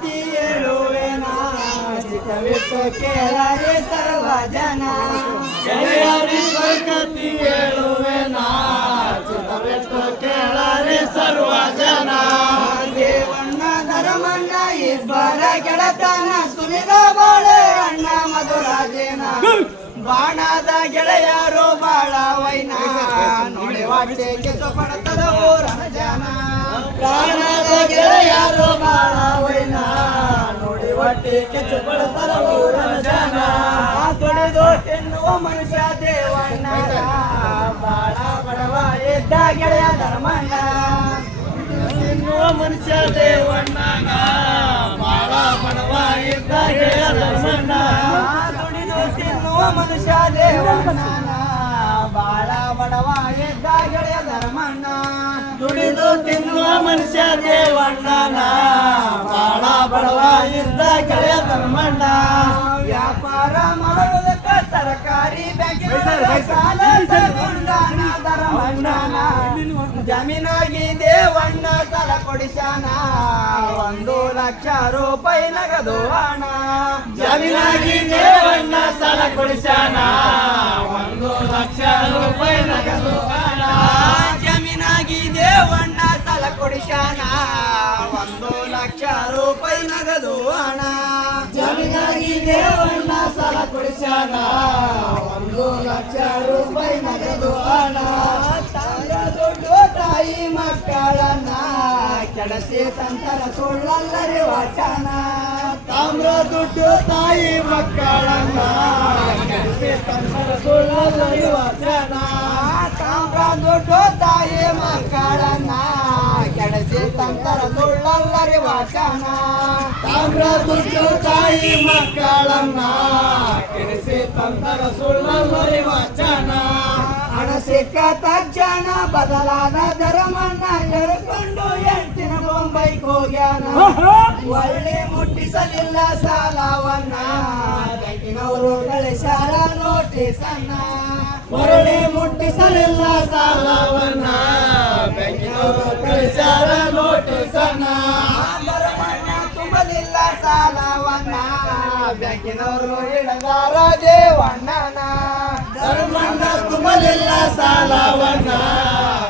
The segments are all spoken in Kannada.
ಕತ್ತಿ ಹೇಳುವೆನ ಚಿತ್ತವಿಟ್ಟು ಕೇಳರೆ ಸರ್ವ ಜನ ಗೆಳೆಯರಿಬ್ಬರ ಕತ್ತಿ ಹೇಳುವೆನ ಚಿತ್ತವಿಟ್ಟು ಕೇಳರೆ ಸರ್ವ ಜನ ದೇವಣ್ಣ ಧರ್ಮಣ್ಣ ಇಬ್ಬರ ಗೆಳತನ ಸುನಿದ ಬಾಳೆ ಅಣ್ಣ ಮಧುರಾಜೇನ. ಬಾಣದ ಗೆಳೆಯರು ಬಾಳ ವೈನ. ನೋಡಿ ವಾಟೆ ಕೆತ್ತು ಪಡತದ ಊರನ ಜನ ಪ್ರಾಣದ ಗೆಳೆಯರು ಬಾಳ ತೊಳೆದು ಮನುಷ್ಯ ದೇವಣ್ಣ. ಬಾಳ ಬಡವ ಇದ್ದ ಗೆಳೆಯ ಧರ್ಮಣ್ಣ. ತಿನ್ನುವ ಮನುಷ್ಯ ದೇವಣ್ಣನ ಬಾಳ ಬಡವ ಇದ್ದ ಗೆಳೆಯ ಧರ್ಮಣ್ಣ. ತಿನ್ನುವ ಮನುಷ್ಯ ದೇವಣ್ಣ. ಬಾಳ ಬಡವ ಇದ್ದ ಗೆಳೆಯ ಧರ್ಮಣ್ಣ. ಮನುಷ್ಯ ದೇವಣ್ಣನ ಬಾಳ ಬಡವ ಇದ್ದ ಗೆಳೆಯ ಧರ್ಮಣ್ಣ. ವ್ಯಾಪಾರ ಮಾಡೋದಕ್ಕ ಸರ್ಕಾರಿ ಬ್ಯಾಂಕಿನ ಜಮೀನಾಗಿ ದೇವಣ್ಣ ಸಾಲ ಕೊಡಿಸಾನ ಒಂದು ಲಕ್ಷ ರೂಪಾಯಿ ನಗದು ಹಣ. ಜಮೀನಾಗಿ ದೇವಣ್ಣ ಸಾಲ ಕೊಡಿಸಾನ ಒಂದು ಲಕ್ಷ ರೂಪಾಯಿ ನಗದು ಹಣ. ಜಮೀನಾಗಿ ದೇವಣ್ಣ ಸಾಲ ಕೊಡಿಸಾನ ಒಂದು ಲಕ್ಷ ರೂಪಾಯಿ ನಗದು ಹಣ ಜಮೀನಾಗಿ ದೇವಣ್ಣ ಸಾಲ ಕೊಡಿಸ್ಯಾನ? ಒಂದು ಲಕ್ಷ ರೂಪಾಯಿ ನಗದು ಹಣ. ದುಡ್ಡು ತಾಯಿ ಮಕ್ಕಳನ್ನ ಕೆಡಸಿ ತಂತರ ಸುಳ್ಳಲ್ಲರಿ ವಾಚನ. ತಾಮ್ರ ದುಡ್ಡು ತಾಯಿ ಮಕ್ಕಳನ್ನ ಕೆಡಸಿ ತಂತರ ಸುಳ್ಳಲ್ಲರಿ ವಾಚನ. ತಾಮ್ರ ದುಡ್ಡು ತಾಯಿ ಮಕ್ಕಳನ್ನ ಕೆಡಸಿ ತಂತರ ಸುಳ್ಳಲ್ಲರಿ ವಚನ. ತಾಮ್ರ ದುಡ್ಡು ತಾಯಿ ಮಕ್ಕಳನ್ನ. ಕೆಡಿಸಿ ತಂದರ ಸುಳ್ಳಿ ವಚನ. ಹಣ ಸಿಕ್ಕ ತಕ್ಷಣ ಬದಲಾದ ಧರ್ಮನ್ನ ಎಳ್ಕೊಂಡು ಎಂಟಿನ ಬೊಂಬೈ ಹೋಗ್ಯಾನ. ಒಳ್ಳೆ ಮುಟ್ಟಿಸಲಿಲ್ಲ ಸಾಲವನ್ನ. ಬ್ಯಾಂಕಿನವರು ಸಾಲ ನೋಟಿಸನ್ನ. ಮರಳಿ ಮುಟ್ಟಿಸಲಿಲ್ಲ ಸಾಲವನ್ನ. ಬೆಂಗಳೂರು ಕಳಿಸ್ಯಾರ ನೋಟಿಸನ್ನ. ತುಂಬಲಿಲ್ಲ ಸಾಲವನ್ನ. ಬೆಂಗಳೂರು ಹಿಡದಾರ ದೇವಣ್ಣನ. ಧರ್ಮಣ್ಣ ತುಂಬಲಿಲ್ಲ ಸಾಲವನ್ನ.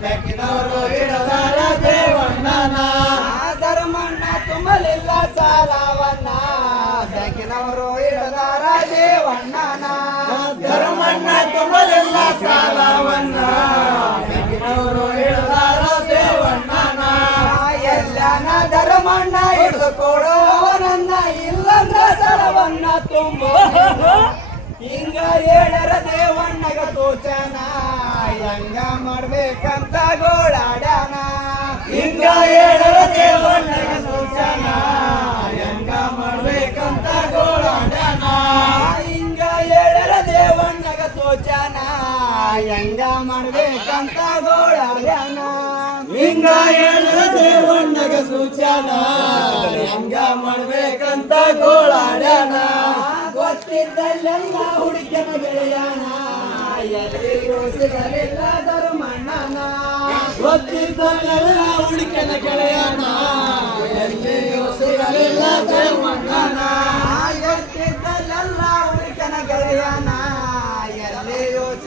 ಬೆಂಗಳೂರು ಹಿಡದಾರ ದೇವಣ್ಣನ. ಧರ್ಮಣ್ಣ ತುಂಬಲಿಲ್ಲ ಸಾಲವನ್ನ. ಬೆಂಗಳೂರು ಹಿಡದಾರ ದೇವಣ್ಣನ. ಧರ್ಮಣ್ಣ ತುಂಬಲಿಲ್ಲ ಸಾಲವನ್ನ ಬ್ಯಾಂಕಿನವರು ಹಿಡದಾರ ದೇವಣ್ಣನ. ಎಲ್ಲನ ಧರ್ಮಣ್ಣ ಹಿಡಿದು ಕೊಡೋ ಅವನನ್ನ ಇಲ್ಲಂದ ಸರವನ್ನ ತುಂಬ. ಹಿಂಗ ಹೇಳರ ದೇವಣ್ಣಗ ತೋಚನ ಹೆಂಗ ಮಾಡ್ಬೇಕಂತ ಗೋಳಾಡನ. ಹಿಂಗ ಹೇಳರ ದೇವಣ್ಣಗ ಹೆಂಗ ಮಾಡ್ಬೇಕಂತ ಗೋಳಾಡ್ಯಾನ ಹಿಂಗ ದೇವಣ್ಣಗ ಸೂಚನ. ಹೆಂಗ ಮಾಡ್ಬೇಕಂತ ಗೋಳಾಡ್ಯಾನ ಗೊತ್ತಿದ್ದಲ್ಲೆಲ್ಲ ಹುಡುಕನ ಬೆಳೆಯಾನ ಎಲ್ಲಿಯೂ ಸಿಗಲಿಲ್ಲ ಧರ್ಮಣ್ಣನ. ಗೊತ್ತಿದ್ದಲ್ಲೆಲ್ಲ ಹುಡುಕನ ಗೆಳೆಯನ. ಎಲ್ಲಿಯೂ ಸಿಗಲಿಲ್ಲ ಗೊತ್ತಿದ್ದಲ್ಲೆಲ್ಲ ಹುಡುಕನ ಗೆಳೆಯನ.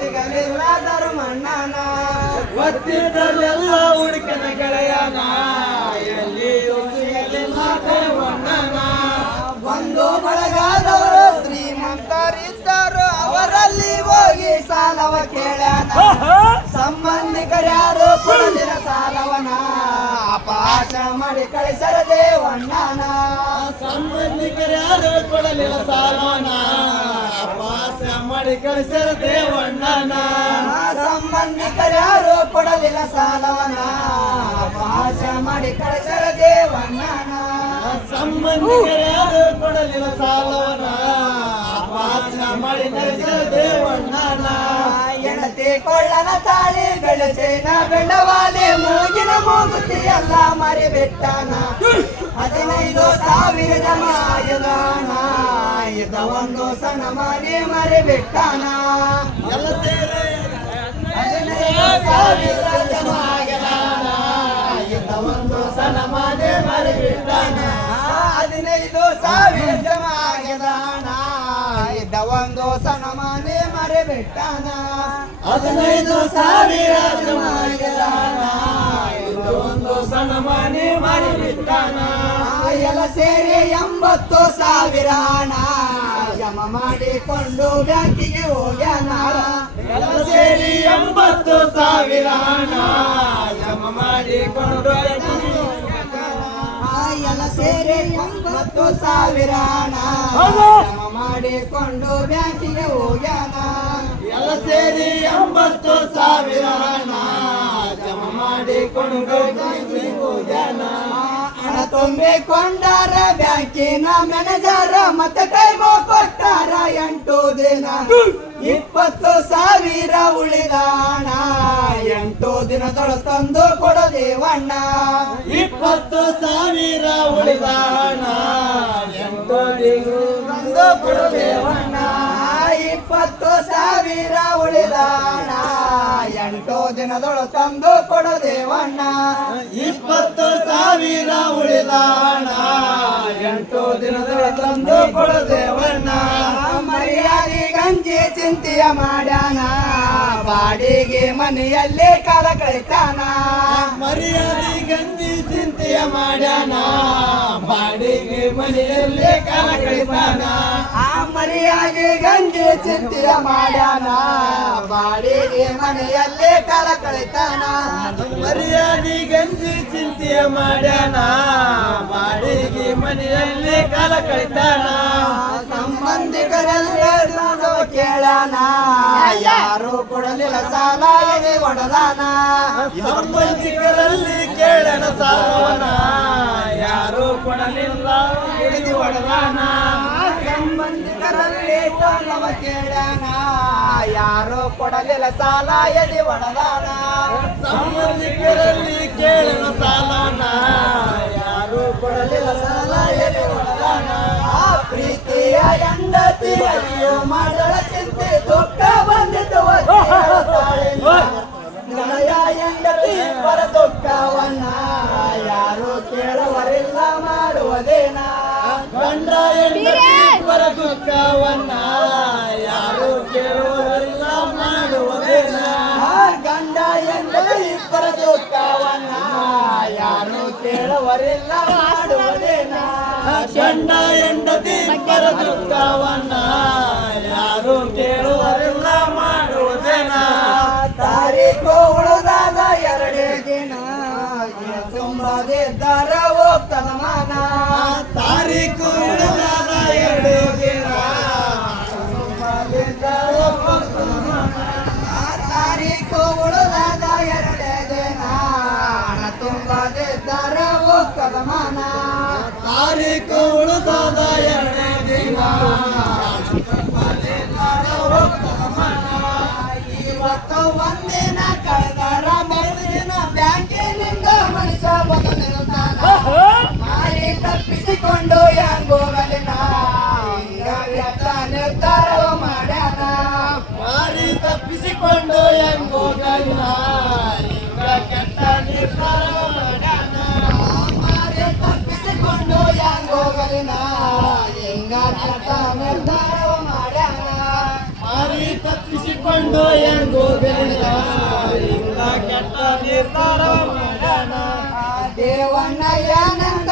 ಸಿಗಲಿಲ್ಲ ಧರ್ಮಣ್ಣನ ಗೊತ್ತಿದ್ದಲ್ಲೆಲ್ಲ ಹುಡುಕನ ಗೆಳೆಯನ. ಎಲ್ಲಿಯೂ ಸಿಗಲಿಲ್ಲ ದೇವಣ್ಣನ ಬಂದು ಬಳಗಾದವರು ಶ್ರೀಮಂತರಿದ್ದರು ಅವರಲ್ಲಿ ಹೋಗಿ ಸಾಲವ ಕೇಳನ ಸಂಬಂಧಿಕರ್ಯಾರು ಕೊಡಲಿರ ಸಾಲವನ. ಅಪಾಶ ಮಾಡಿ ಕಳಿಸರ ದೇವಣ್ಣನ ಸಂಬಂಧಿಕರ್ಯಾರು ಕೊಡಲಿಲ್ಲ ಸಾಲವನ. ಅಪಾಸ ಮಾಡಿ ಕಳಿಸರ ದೇವಣ್ಣನ ಸಂಬಂಧಿಕರ್ಯಾರು ಕೊಡಲಿಲ್ಲ ಸಾಲವನ ಅಪಾಶ ಮಾಡಿ ಕಳಿಸರ ದೇವಣ್ಣನ ಸಂಬಂಧಿಕರ್ಯಾರು ಕೊಡಲಿಲ್ಲ ಸಾಲವನ ಅಪಾಸ ಮಾಡಿ ಕಳಿಸರ ದೇವಣ್ಣನ ಎಣತಿ ಕೊಳ್ಳನ ತಾಳಿ ಬೆಳಚೇನ ಬೆಂಡವಾಲೆ ಮೂಗಿನ ಮೂಗುತಿ ಎಲ್ಲ ಮರಿಬಿಟ್ಟಾನ ಹದಿನೈದು ಸಾವಿರ ಜನ ಆಯುಧಾನ ಇದ ಒಂದು ಸಣ್ಣ ಮರಿ ಮರಿಬಿಟ್ಟಾನ. ಎಲ್ಲ ಸೇರಿ. ಹದಿನೈದು ಸಾವಿರ ಜನ ಇದ್ದ ಒಂದು ಸಣ್ಣ ಮನೆ ಮರಿಬಿಟ್ಟಾನ. ಹದಿನೈದು ಸಾವಿರ ಜಮ ಆಗ್ಯದ ಹಣ ಇದ್ದ ಒಂದು ಸಣ್ಣ ಮನೆ ಮರೆ ಬಿಟ್ಟಾನ ಹದಿನೈದು ಸಾವಿರ ಜಮ ಆಗ್ಯದ ಹಣ. ಇದೊಂದು ಸಣ್ಣ ಮನೆ ಮಾಡಿ ಬಿಟ್ಟಾನ ಎಲ್ಲ ಸೇರಿ ಎಂಬತ್ತು ಸಾವಿರ ಹಣ. ಜಮ ಮಾಡಿಕೊಂಡು ಬ್ಯಾಂಕಿಗೆ ಹೋಗ್ಯಾನ. ಎಲ್ಲ ಸೇರಿ ಎಂಬತ್ತು ಸಾವಿರ ಹಣ. ಜಮ ಮಾಡಿಕೊಂಡು ಎಲ್ಲ ಸೇರಿ ಎಂಬತ್ತು ಸಾವಿರ ಹಣ. ಜಮ ಮಾಡಿಕೊಂಡು ಬ್ಯಾಂಕಿಗೆ ಹೋಗ್ಯಾನ. ಎಲ್ಲ ಸೇರಿ ಎಂಬತ್ತು ಸಾವಿರ ಹಣ. ಜಮ ಮಾಡಿಕೊಂಡು ಹೋಗ್ಯಾನ. ತುಂಬಿಕೊಂಡಾರ ಬ್ಯಾಂಕಿನ ಮ್ಯಾನೇಜರ್ ಮತ್ತೆ ಕೈಮೋ ಕೊಟ್ಟಾರ ಎಂಟು ದಿನ. ಇಪ್ಪತ್ತು ಸಾವಿರ ಉಳಿದ ಹಣ. ಎಂಟು ದಿನದೊಳ ತಂದು ಕೊಡದೇವಣ್ಣ ಇಪ್ಪತ್ತು ಸಾವಿರ ಉಳಿದ ಹಣ. ಎಂಟು ದಿನ ಕೊಡದೇವಣ್ಣ ಇಪ್ಪತ್ತು ಸಾವಿರ ಉಳಿದ ಹಣ. ಎಂಟು ದಿನದೊಳ ತಂದು ಕೊಡದೇವಣ್ಣ ಇಪ್ಪತ್ತು ಸಾವಿರ ಉಳಿದ ಹಣ. ಎಂಟು ದಿನದೊಳ ತಂದು ಕೊಡದೇವಣ್ಣ ಮರ್ಯಾದಿ ಗಂಜಿ ಚಿಂತೆಯ ಮಾಡ್ಯಾನ. ಬಾಡಿಗೆ ಮನೆಯಲ್ಲಿ ಕಾಲ ಕಳಿತಾನ. ಮರ್ಯಾದಿ ಗಂಜಿ ಚಿಂತೆಯ ಮಾಡ್ಯಾನ. ಬಾಡಿಗೆ ಮನೆಯಲ್ಲೇ ಕಾಲ ಕಳಿತಾನ. ಆ ಮರಿಯಾಗಿ ಗಂಜಿ ಚಿಂತೆಯ ಮಾಡ್ಯಾನ. ಬಾಡಿಗೆ ಮನೆಯಲ್ಲೇ ಕಾಲ ಕಳಿತಾನ. ಮರಿಯಾಗಿ ಗಂಜಿ ಚಿಂತೆಯ ಮಾಡ್ಯಾನ. ಬಾಡಿಗೆ ಮನೆಯಲ್ಲೇ ಕಾಲ ಕಳಿತಾನ. ಸಂಬಂಧಿಕರೆಲ್ಲ ಕೇಳಾನ? ಯಾರು ಕೊಡಲಿಲ್ಲ ಸಾಲ ಒಡದಾನ? ಸಂಬಂಧಿಕರಲ್ಲಿ ಕೇಳನ ಸಾಲವನ ಯಾರು ಕೊಡಲಿಲ್ಲ ಒಡದಾನ? ಸಂಬಂಧಿಕರಲ್ಲಿ ಸಾಲವ ಕೇಳಾನ ಯಾರು ಕೊಡಲಿಲ್ಲ ಸಾಲ? ಎದಿ ಒಡದಾನ ಸಂಬಂಧಿಕರಲ್ಲಿ ಕೇಳಲು ಸಾಲನ? ಯಾರು ಕೊಡಲಿಲ್ಲ ಸಾಲ? ಎದಿ ಒಡದಾನ ಆ ಪ್ರೀತಿಯ ಹೆಂಡತಿ ಅಯ್ಯೋ ಮಾಡಳ ಚಿಂತೆ ದುಃಖ ಬಂದಿತು ಹೆಂಡತಿ ಪರ ದುಃಖವನ್ನ ಪರ ದುಃಖವನ್ನ ಯಾರು ಕೇಳುವುದಿಲ್ಲ ಮಾಡುವುದಿಲ್ಲ ಗಂಡ ಎಂದರೆ ಇಬ್ಬರ ದುಃಖವನ್ನ ಯಾರು ಕೇಳುವರಿಲ್ಲ ಮಾಡುವುದಿಲ್ಲ ಗಂಡ ಎಂಡತಿ ಇಬ್ಬರ ದುಃಖವನ್ನ ಯಾರು ಕೇಳುವರಿಲ್ಲ ಮಾಡುವುದೇನಾ ತಾರೀಕು ಉಳಿದಾದ ಎರಡೇ ದಿನ. ತುಂಬದಿದ್ದಾರ ಹೋಗ್ತದ ಮಾನ ತಾರೀಕು ಎರಡು ತಪ್ಪಿಸಿಕೊಂಡು ಹೆಂಗೋಗಲ್ಲ ಈಗ ಕೆಟ್ಟ ನಿರ್ಧಾರ ಮಾಡಣ. ದೇವಣ್ಣ ಯಾನಂದ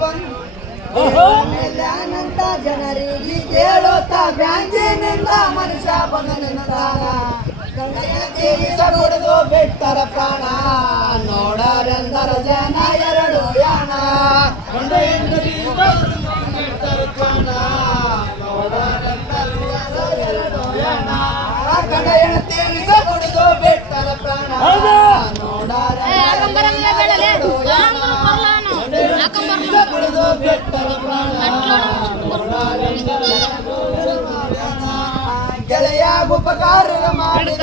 ಬಂದು ಅನಂತ ಜನರಿಗೆ ಕೇಳುತ್ತ ಬ್ಯಾಂಕಿನಿಂದ ಮನುಷ್ಯ ಬಂದು ನಿಂತಾನ ಕುಡಿದು ಬಿಟ್ಟರ ಪ್ರಾಣ. ನೋಡರೆಂದರ ಜನ ಎರಡು ಯಾಣ. ಬಿಡ್ತಾರೆ ಪ್ರಾಣ. ಗಂಡ ವಿಷ ಕುಡಿದು ಪ್ರಾಣ. ಕುಡಿದು ಪ್ರಾಣ. ಗೆಳೆಯ ಉಪಕಾರ ಮಾಡಿದ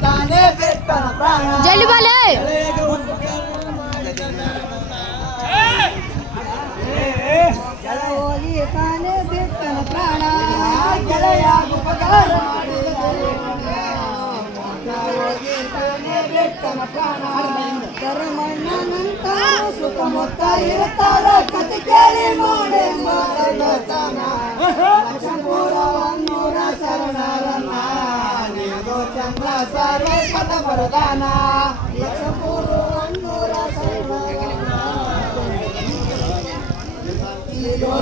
ತಾನೇ ಬಿಟ್ಟನ ಪ್ರಾಣ. ಮುತ್ತ ಇರುತ್ತಾರ ಕತೆ ಕೇಳಿ ಮಾಡಿ ದೇವಸ್ಥಾನ ಲಕ್ಷಪೂರವನ್ನೂರ ಶರಣರನ್ನ ನೀನು ಚಂದ್ರ ಸರ್ವೇ ಕಥ ಬರದಾನ ಲಕ್ಷಪೂರವನ್ನೂರ ಶರಣರನ್ನ ನೀನು